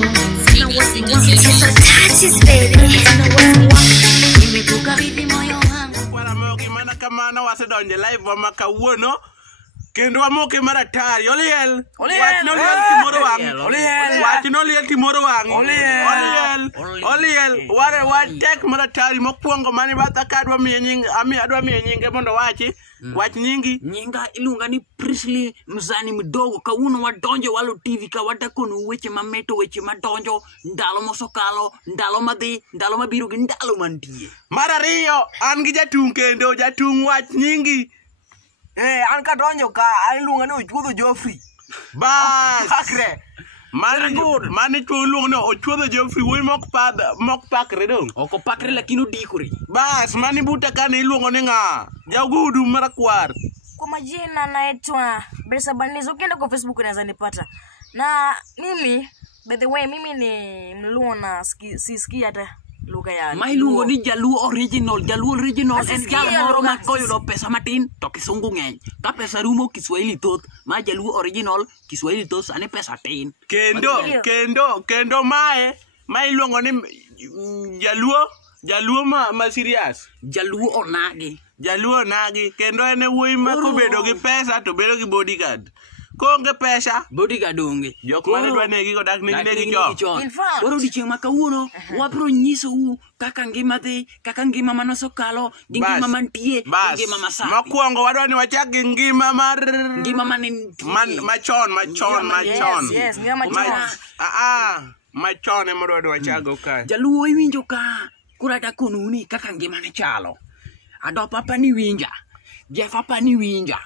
know what you want. Just some touches, baby. You know what you want. Nimebuka vipi moyo wangu. Kwa moki mana kamano wasedonje live wa makawuono. Kendo amoke maratari. Oliel. Wach no liel timoro wang. Wach no liel timoro wang. Oliel. Ware tek maratari mokwongo mani batha kadwa miye nyinge. Ami adwa miye nyinge mondo wachi. Wach nyingi. Nyinga iluonga ni Prisley Mzani Mdogo. Kawuono wadonjo walo TV ka wadakonu weche mameto, weche madonjo, ndalo mosokalo, ndalo madhi, ndalo mabiro gi ndalo mantie. Mar ariyo an gi jatung' kendo jatung' wach nyingi. An kadonjo ka iluonga ni Ochuodho Joffrey. Bas. Pakre. Mane chuo luongo ni Ochuodho Joffrey wuoyi mok pakre dong. Ok opakre lakini odikore. Bas, mani buta kane iluongo ni ng'a? Jagudu marakwar. Kwa majina naitwa Bersa Banizo, ukienda kwa Facebook unaweza nipata. Na mimi, by the way, mimi ni Mluo na sisikii hata lugha ya Ma iluongo ni Jaluo original. Jaluo original en Asisikia jal moro lugha, ma koyudo pesa matin to kisungu ng'eny. Ka pesa rumo Kiswahili thoth. Ma Jaluo original Kiswahili thoth sani pesa tin. Kendo mae iluongo ni Jaluo ma serious. Jaluo onagi. Jaluo nagi kendo en wuoyi ma kobedo gi pesa to bedo gi bodyguard. Konge pesa Bodyguard onge. jok mane dwa negi kodak negi chon. In fact. Koro odiochieng' ma kawuono wabro nyisou kaka ngima dhi, kaka ngima manosokalo, gi ngima mantie, gi Bas, ngima masani. mokwongo wadwa ni wachak gi ngima mar Ngima mane nitie. machon. Yes, ngima machon. Machon ema wadwa ni wachago ka. Jaluo iwinjo ka kurata konuni kaka ngima ne chalo. Ado papa ni winja. Jeff papa ni winja.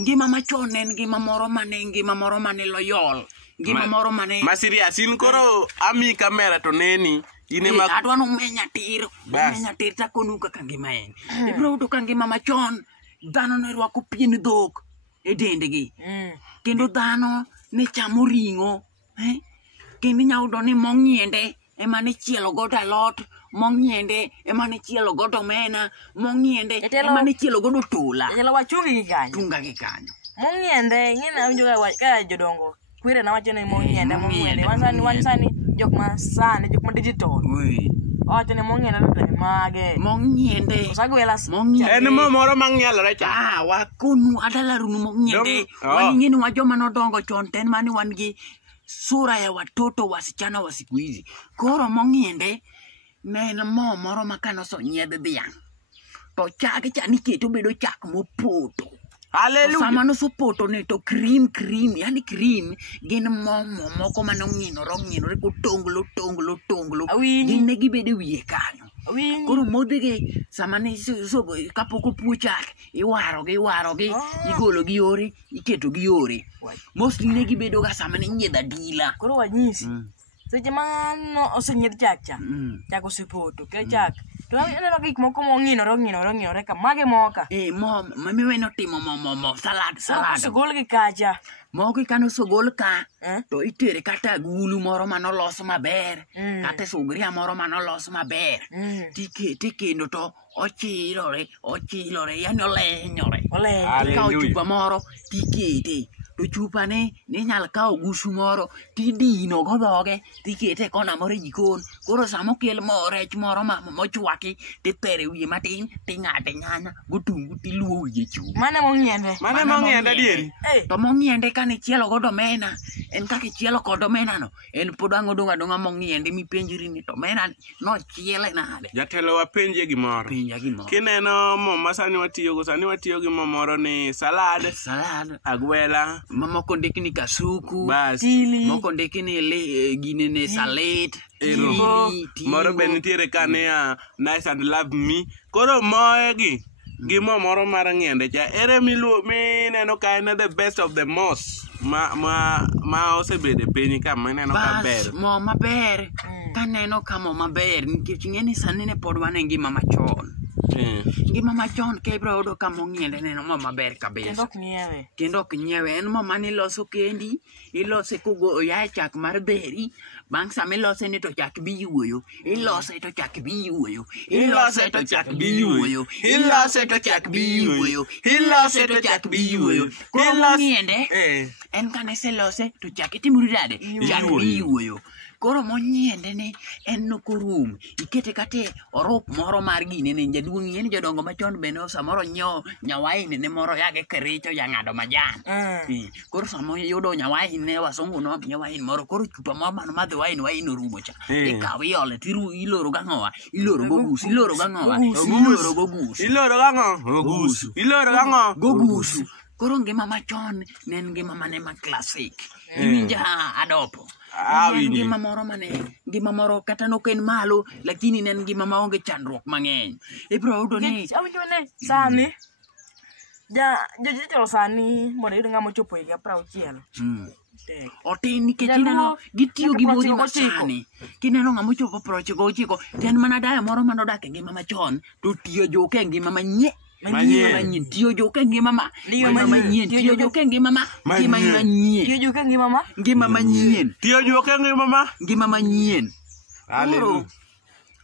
Ngima machon en ngima moro mane loyal. Ngima moro mane Ma serious in koro ami kamera to neni. Ine ma adwa no menya tir. Menya tir ta konu kaka ngima en. Ibro to ka ngima machon dhano ne rwako pien dhok e dendgi. Kendo dhano ne chamo ring'o. Kendo nyaudo ni mong'iende ema ne chielo godo alot. Mong'iende ema ne chielo godo omena. Mong'iende ema ne chielo godo tola. Yalo wachungi gi kanyo. Tunga gi kanyo. Mong'iende ng'ina winjo ka jodongo kwire na wacho ni mong'iende. Wansani jok ma digital. Wacho ni mong'iende to mage. Mong'iende. Sagwelas. en mo moro mang'ielore cha. Wakonu adalarunu mong'iende. Waning'eni wa joma nodongo chon ten mani wan gi sura ya watoto wasichana wa siku hizi. Koro mong'iende ne en mo moro ma kanoso nyiedh dhiang'. To chage cha niketo bedo chak mopoto. Hallelujah. Sama nosopoto ne to cream, yani cream gin mo moko mane ong'inore kotonglo. Gin ne gibedo wiye kanyo. Koro modhigi sama ne kapok opuo chak iwarogi igolo gi yore iketo gi yore. Mostly ne gibedo ga sama ne nyiedho adila. Koro wanyisi. Seche ma osenyiedh chak osepoto ke chak. To aneno gik moko mong'inore ka mage moka. Mo mamiweno timo mo salad. Osegol gi kacha. Mogi kanosogol ka to itere kata agulu moro manolos maber kata sugria moro manolos maber tikete kendo to ochilore yani olenyore. Ikawo chupa moro tikete to chupane ninyal kawo gusu moro tidino go dhoge tikete kona moro e jikon. Koro sama okel rech moro mochwaki titere wiye matin ting'ade nyanya gotungu tiluo wiye chupa. Mane mong'iende dieri. To mong'iende kane chielo godo omena en kaka chielo kod omena no en pod ang' odong' mong'iende mipenjri ni to omena no chiele nade. Jatelo wapenje gimoro. Kineno mo ma sani watiyo gi mo moro ni salad, agwela, mamoko ndiki ni kasuku, moko ndiki ni gine ne salet, moro be nitiere kane nice and love me. Koro moegi gimo moro mar ng'iende cha ere mineno ka en the best of the most ma osebede piny ka mineno ka ber. Mo maber kaneno ka mo maber nikech ng'eni sani ne pod wan e ngima machon. Ngima machon ke ibro yudo ka mong'iende neno mo maber kabisa. Kendo ok nyiewe. En mo mane iloso kendi, ilose koya e chak mar dheri. Bang' sama ilose ni to chak bi yuoyo. Ilose to chak bi yuoyo. Koro mong'iende en kane selose to chak itimori nade? Chak bi yuoyo. Koro monyiende ni en nokorum. Ikete kate orup moro mar gine ne jaduong' ng'eni jodongo machon bende samoro nyiewo nyawaini ne moro yage kericho ya ng'ado majan. Koro samo yudo nyawaini ne wasungu no nyawaini moro koro chupa moro mano madhi waini orumo cha. Ikaw iole tiru iloro gang'owa. Iloro gogus. Iloro gang'owa. Iloro gogus. Iloro gang'o? Gogus. Iloro gang'o? Gogus. Koro ngima machon ne en ngima mane ma classic. Iwinja adopo. Ngima moro kata noken malo lakini ne en ngima maonge chandruok mang'eny. Ibro yudo ni sani jojitelo sani mondo yud ng'ama ochopo higa 60. Otin nikech ineno gitiyo gi modhi masani. Kineno ng'ama ochopo 99 to en mana daya moro manodak e ngima machon to tiyo joke e ngima manyien. Tiyo joke ngima manyien. Tiyo joke ngima manyien. Koro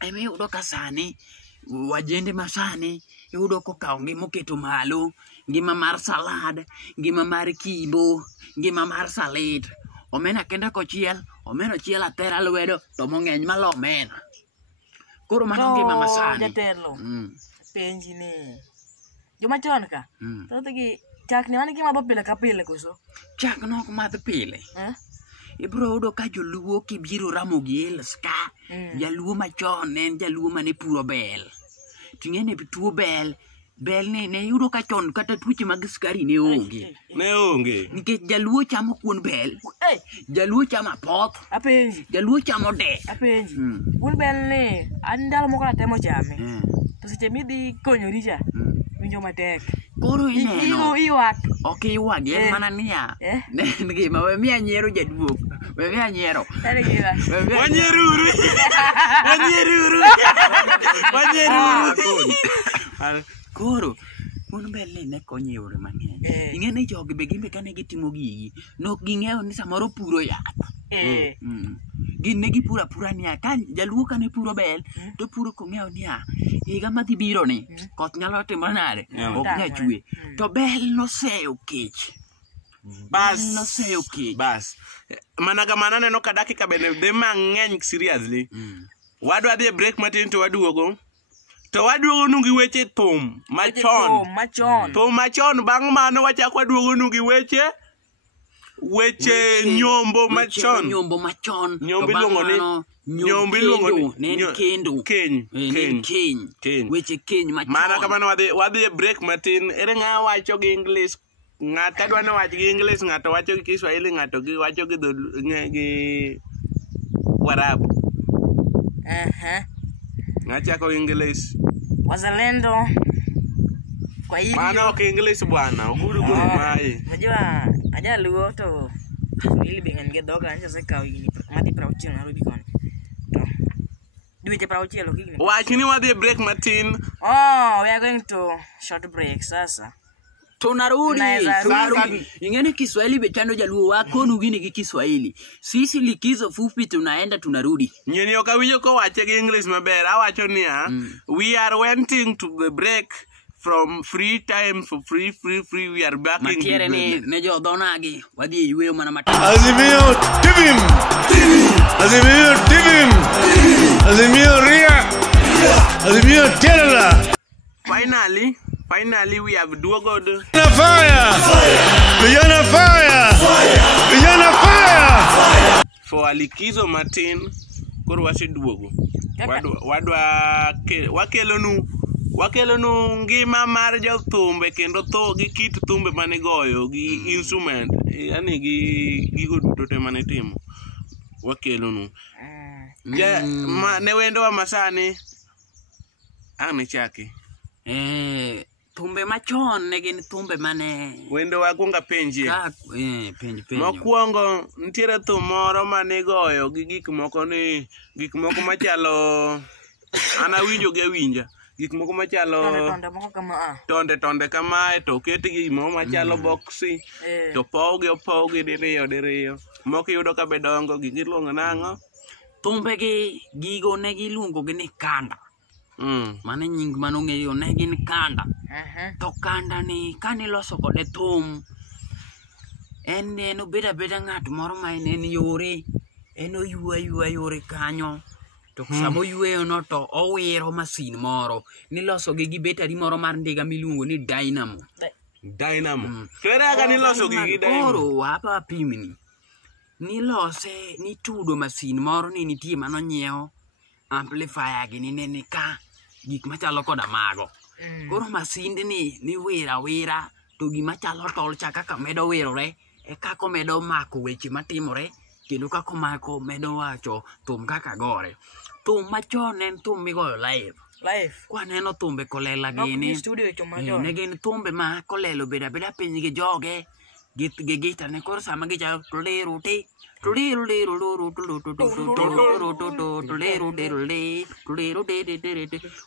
emiyudo ka sani wajende masani yudo kokawo ngima oketo malo. Ngima mar salad, ngima mar kibo, ngima mar salit. Omena kenda kochiel, omena ochiel atera lwedo to mong'eny malo omena. Koro mano ngima masani. Jatelo. Penji ni joma chon ka thoth gi chak ni mane gimadho pile ka pile koso chak nok madh pile ibro yudo ka joluo kibiro Ramogi Hills ka jaluo machon en jaluo mane puro bel ting'ene tuo bel ne yudo ka chon kata tuoche mag sukari ne onge nikech jaluo chamo kuon bel jaluo chamo apoth jaluo chamo de kuon bel ni an ndalo moko natemo chame to seche midhi konyori cha winjo matek. Koro ineno. Iwak. Ok iwak, en mana niya. En gima, we miya nyiero jaduok. We miya nyiero. Wanyeruru. Koro, kuon bel ne konyo e yore mang'eny. Ing'eni jogi be gimbe kane gitimo gigi, nok ging'eyo ni samoro puro yath. Gin ne gipuro apura niya, ka jaluo kane puro bel, to puro kong'eyo niya, higa madhi biro ni, koth nyalo timore nade, ok nya chwe. To bel noseyo kech. Bas. Mana kamano aneno ka dakika bende dhe mang'eny seriously. Wadwa dhi e break matin to waduogo. To waduogo nungi weche thum machon. Thum machon bang' mano wachak waduogo nungi weche nyombo machon. Nyombo machon. Nyombo iluongo ni keny. Weche keny machon. Mana kamano wadhi e break matin. Ere ng'a wacho gi English? Ng'ata dwa no wach gi English, ng'ato wacho gi Kiswahili, ng'ato wacho gi Warabu. Ng'achako English. Wazalendo. Kwa hiyo maana ok English bwana, uhuru mai. Unajua ajaluo to ili bengan ge doga nje seka ini mati prauchi na rubi kon. Duwe prauchi lo kigini. Wachini wadhi break Martin. We are going to short break sasa. Tunarudi. Ingeni Kiswahili bechano jaluo wako nugini ki Kiswahili. Sisi likizo fupi tunaenda tunarudi. Nyeni okawinjo ko wache gi English maber. Awacho niya, we are waiting to the break from free time for free we are back in Matiere ne jo donagi wadi yueyo mana matatu. Azimio Tibim Azimio Ria Azimio Kerala. Finally we have duogod. Vijana fire For alikizo Martin koro wasiduogo. Wakelonu ngima mar jothumbe kendo tho gi kit thumbe mane goyo gi instrument yani gi gigo duto te mane timo wakelonu ne wendo wa masani ane chaki thumbe machon ne gin thumbe mane wendo wagunga penje penj mokwongo ntiere thum moro mane goyo gi gik moko machalo ana winjo gi awinja gik moko machalo tonde kama to oketi gi mo machalo boxi to opowgi diriyo moko yudo ka bedongo gi giluongo nang'o thumbe gi gigo ne giluongo gi ni kanda mane nying manong'eyo ne gin kanda to kanda ni kaniloso kode thum en obedo abeda ng'at moro ma en yore en oyuwa yore kanyo. To sama oyueyo no to owiro masin moro nilosogi gi betari moro mar ndiga miluongo ni Dynamo. Dynamo. Kere aga niloso gi Dynamo. Koro apa pimni. Nilose nitudo masin moro ni nitie mano nyiewo amplifier gi ni ka gik machalo koda mago. Koro masinde ni wira to gima chalo tol cha kaka medo wirore e kako medo mako weche matimore kendo kako mako medo wacho thum kaka gore. Thum machon en thum migoyo live. Kwaneno thumbe kolela gini ne gin thumbe ma kolelo beda piny gi joge gi gita ne koro sama gichalo tuliruti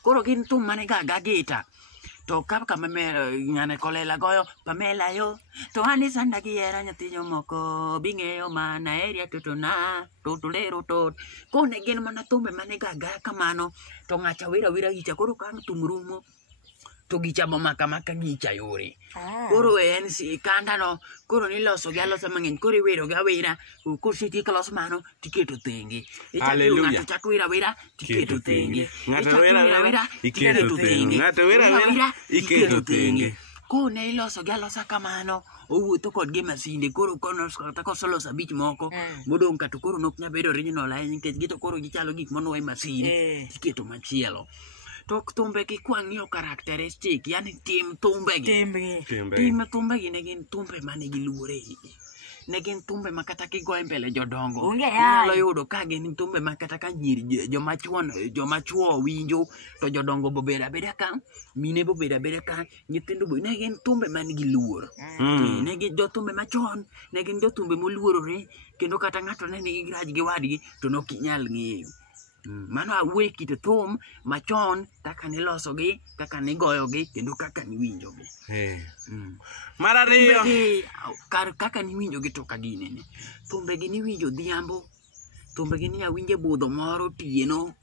koro gin thum mane ga gita. To kaka ng'ane kolela goyo Pamela yo to ani sanda giera nyathinyo moko bing'eyo mana area totona totulero tot kone gin mana thumbe mane ga kamano to ng'acha wira gicha koro kan thum rumo to gicha maka gicha yore. Koro en si kanda no koro niloso gi alosa mang'eny koro iwiro ga wira kosetieko loso mano tiketo thenge. Hallelujah. Chako wira tiketo thenge. Ng'ato wira iketo thenge. Ng'ato wira iketo thenge. Kone iloso gi alosa kamano owuotho kodgi masinde koro kosoloso abich moko modong' ka to koro nok nyabedo original ahinya nikech gito koro gichalo gik monuoye masin tiketo machielo. Tok thumbe gi kwang'iyo characteristic yani tim thumbe gi ne gin thumbe mane giluore igi. Ne gin thumbe ma kata kigoye mbele jodongo inyalo yudo ka gin thumbe ma kata ka nyiri joma chuo winjo to jodongo bo beda ka mine bo beda ka nyithindo bo ne gin thumbe man gi luor. Ne gin jo thumbe machon ne gin jo thumbe moluorore kendo kata ng'ato ne nigi graj gi wadgi to nok inyal ng'eyo. Mano awuoyo kit thum machon kaka nilosogi kaka nigoyogi kendo kaka niwinjogi. Mar ariyo kaka niwinjogi to kaginene thumbegi niwinjo dhiambo, thumbegi ninyawinje budho moro otieno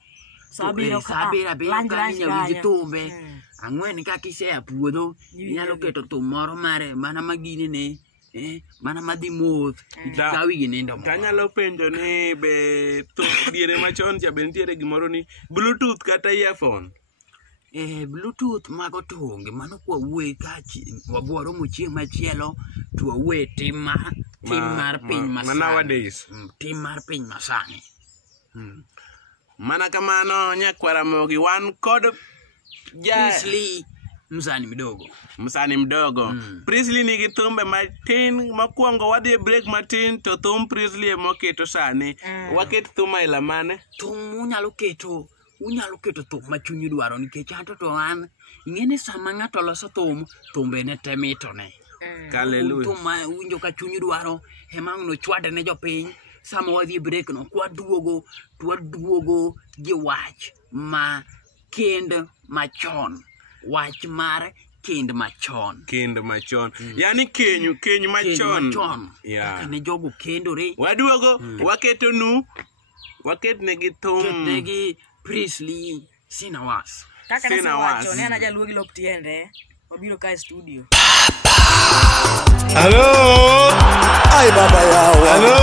sabira ninyawinje thumbe ang'wen kaka isea puodho inyalo keto thum moro mare mana maginene mana madhi moth kawi gi nindo moro. Tanyalo penjo ni be diere machon cha be nitiere gimoro ni Bluetooth kata earphone? Bluetooth mago to onge mano kwa wuoye ka wabwaro mochieng' machielo to wawuoye tim mar piny masani. Nowadays. Tim mar piny masani. Mana kamano nyakwara mogi wan kod Priestley Msani mdogo. Priestley nigi thumbe matin mokwongo wadhi e break matin to thum Priestley emoketo sani. Waket thum aila mane? Thum unyalo keto thum ma chunyi dwaro nikech anto to an ing'eni sama ng'ato loso thumbe ne temitone. Hallelujah. Thum ma winjo ka chunyi dwaro ema no chwade ne jopiny sama wadhi e break no kwaduogo gi wach ma kend machon. Wach mar kend machon. Yani keny machon. Kaka ne jogo kendore. Waduogo waket negi thum. Ket negi Priestley Sinawas. Kaka nasewacho ne anajaluo gi lop tiende wabiro ka studio. Hello. Ay baba yawa. Hello.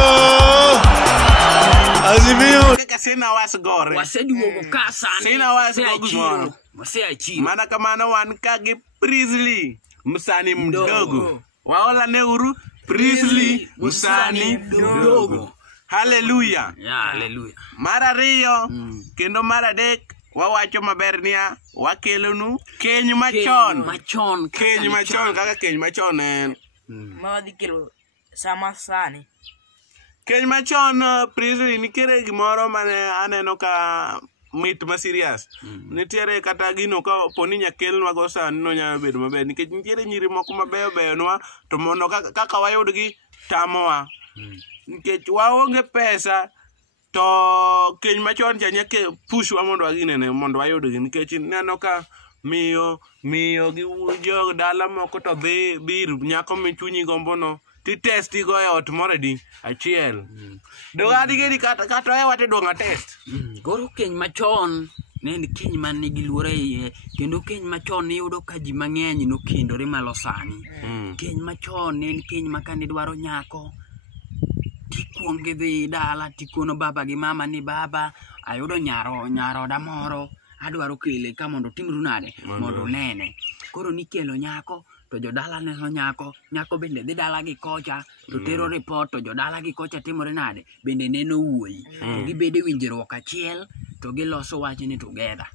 Azimio. Kaka Sinawas gore. Waseduogo ka sani. Sinawas go Waseachiro. Mana kamano wan ka gi Priestley Msani mdogo. Waola ne uru Priestley Msani mdogo. Hallelujah. Hallelujah. Mar ariyo kendo mar adek wawacho maber niya wakelonu keny machon. Keny machon kaka keny machon en. Mawadhi kelo sama sani. Keny machon Priestley nitiere gimoro mane aneno ka mit ma serious. Nitiere kata gino ka poni nyakelnwa go sani no nyalo bedo maber nikech nitiere nyiri moko mabeyo nwa to mondo kaka wayudgi tamowa. Nikech waonge pesa to keny machon cha nyake pushwa mondo waginene mondo wayudgi nikech neno ka miyo gi jo dala moko to dhi bir nyako michunyi gombono ti testi go e ot moro di achiel. Dogadi gedi kata e wate donga test. Goro keny machon ne en keny man nigi luore iye kendo keny machon iyudo ka ji mang'eny nokendore malo sani. Keny machon ne en keny ma kane dwaro nyako tikuong gidhi dala tikono baba gi mama ni baba ayudo nyaroda moro adwaro kele ka mondo timru nade mondo nene. Koro nikelo nyako to jodala neno nyako bende dhi dala gi kocha to tero report to jodala gi kocha timore nade bende neno wuoyi to gibede winjruok achiel to giloso wachni together.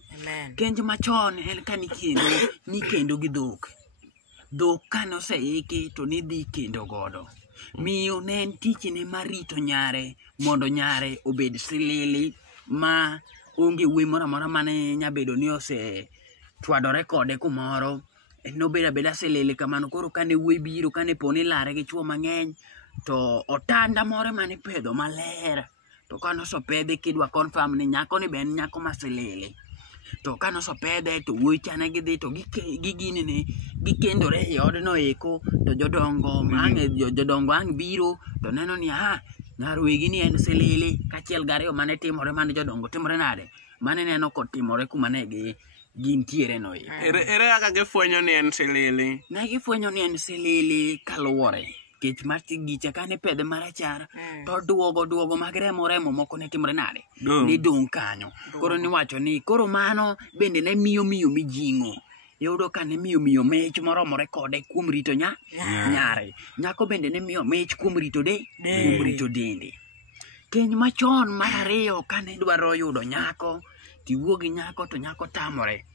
Kenj machon en ka nikendo gi dhok kanoseiki to nidhi kendo godo. Miyo ne en tichne marito nyare mondo nyare obed silili ma onge wuoyi moro amora mane nyabedo ni ose chwadore kode kumoro nobedo abeda silili kamano. Koro kane wuoyi biro kane poni lare gi chuo mang'eny to otanda moro mane pedho maler to kanosopedhe kidwa confirm ni nyako ni be en nyako masilili to kanosopedhe to wuoyi chane gidhi to gikendore e odno eko to jodongo ang' biro to neno ni nyarwegi ni en silili kachiel gariyo mane timore mane jodongo timore nade mane neno kotimore kuma ne gintiere no eko. Ere kaka gifwenyo ni en silili? Ne gifwenyo ni en silili kaluwore kech mar gicha kane pedhe marachar to duogo mag remo moko ne timore nade ni dong' kanyo. Koro niwacho ni koro mano bende ne miyo mijing'o. Yudo ka ne miyo mich moromore kode kuom rito nyare. Nyako bende ne miyo mich kuom rito dende. Keny machon mar ariyo kane dwaro yudo nyako tiwuo gi nyako to nyako tamore.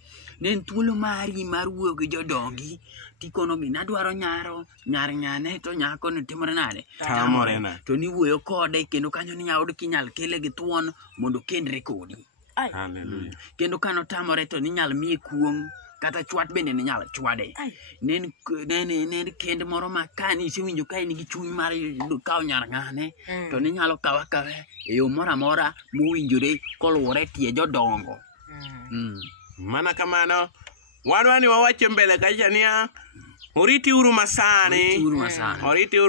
Ne en thuolo mari mar wuoyo gi jodongi tikono gi nadwaro nyar ng'ane to nyako ni timore nade tamore na to niwuoyo kode kendo kanyo ni nyawod kinyal kele gi thuon mondo kendre kodi. Hallelujah. Kendo kano tamore to ninyal miye kuong kata chwat bende ninyal chwade. Ne en kend moro ma kani isewinjo ka in gi chuny mar kawo nyar ng'ane to ninyalo kawe e yo moro amora mowinjore koluwore tie jodongo. Mana kamano wadwani wawache mbele kacha niya oriti uru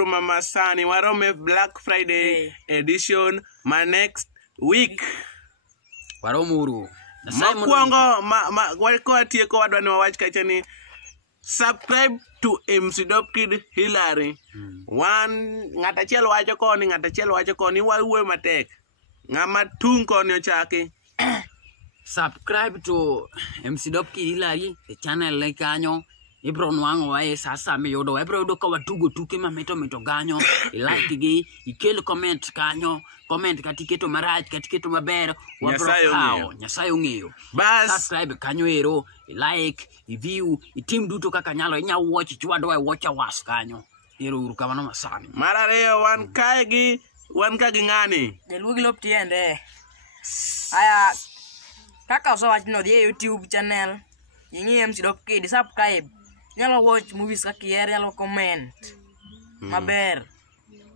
masani warome Black Friday edition ma next week waromo uru mokwongo kwa tieko wadwani wawach kacha ni subscribe to MC Dopkid Hillary. Ng'at achiel wacho koni wawuoyo matek ng'ama tung' koni ochaki. Subscribe to MC Dopkid Hillary e channel le kanyo ibro nwang'o wae sasa miyudo ibro ka watugo tuke mamito kanyo like gi ikel comment kanyo katiketo marach katiketo maber wabro Nyasaye ong'eyo. Subscribe kanyo ero like view itim duto kaka nyalo inya watch chwadwa watch awas kanyo ero uru kamano masani. Mar ariyo wan ka gi ng'ani Jaluogi lop tiende aya kaka osewach no dhie YouTube channel ing'i MC Dopkid subscribe nyalo watch movies kaka ihero nyalo comment maber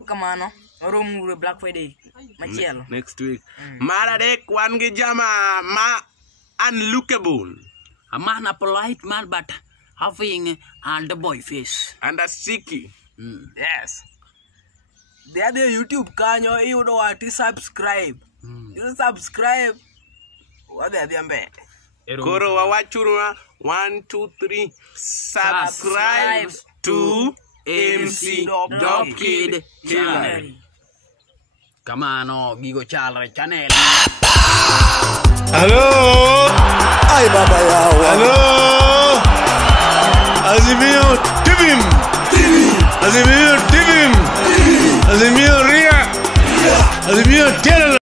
kamano oromo uru Black Friday machielo next week. Mar adek wan gi jama ma unlookable, a man, a polite man but having the boy face and a sticky. Yes. The other YouTube kanyo iyudo wati subscribe. You subscribe. Koro wawachuru 1 2 3 subscribe to MC Dopkid Hillary. Kamano gigo chalre channel. Hello. Ay baba yawa. Hello. Azimio Tibim. Azimio Ria. Azimio Tell.